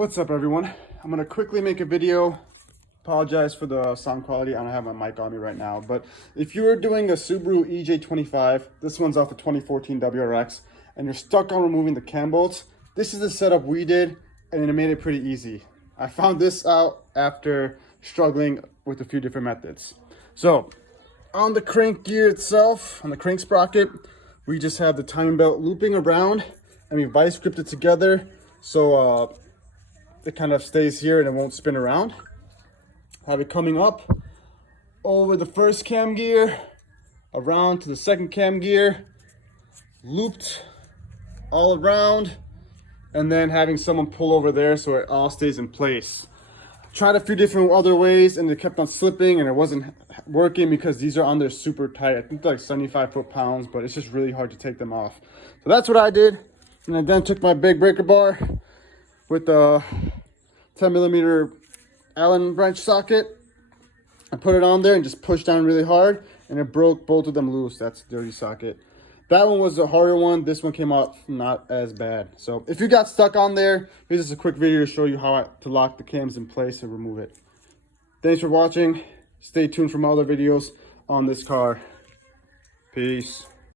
What's up, everyone? I'm gonna quickly make a video. Apologize for the sound quality. I don't have my mic on me right now, but if you're doing a Subaru EJ25, this one's off a 2014 WRX, and you're stuck on removing the cam bolts, this is the setup we did, and it made it pretty easy. I found this out after struggling with a few different methods. So on the crank gear itself, on the crank sprocket, we just have the timing belt looping around, and we vice gripped it together so it kind of stays here and it won't spin around. Have it coming up over the first cam gear, around to the second cam gear, looped all around, and then having someone pull over there so it all stays in place. Tried a few different other ways and it kept on slipping and it wasn't working because these are on there super tight. I think they're like 75 foot-pounds, but it's just really hard to take them off. So that's what I did. And I then took my big breaker bar with a 10mm Allen wrench socket. I put it on there and just pushed down really hard and it broke both of them loose. That's the dirty socket. That one was a harder one. This one came out not as bad. So if you got stuck on there, here's just a quick video to show you how to lock the cams in place and remove it. Thanks for watching. Stay tuned for my other videos on this car. Peace.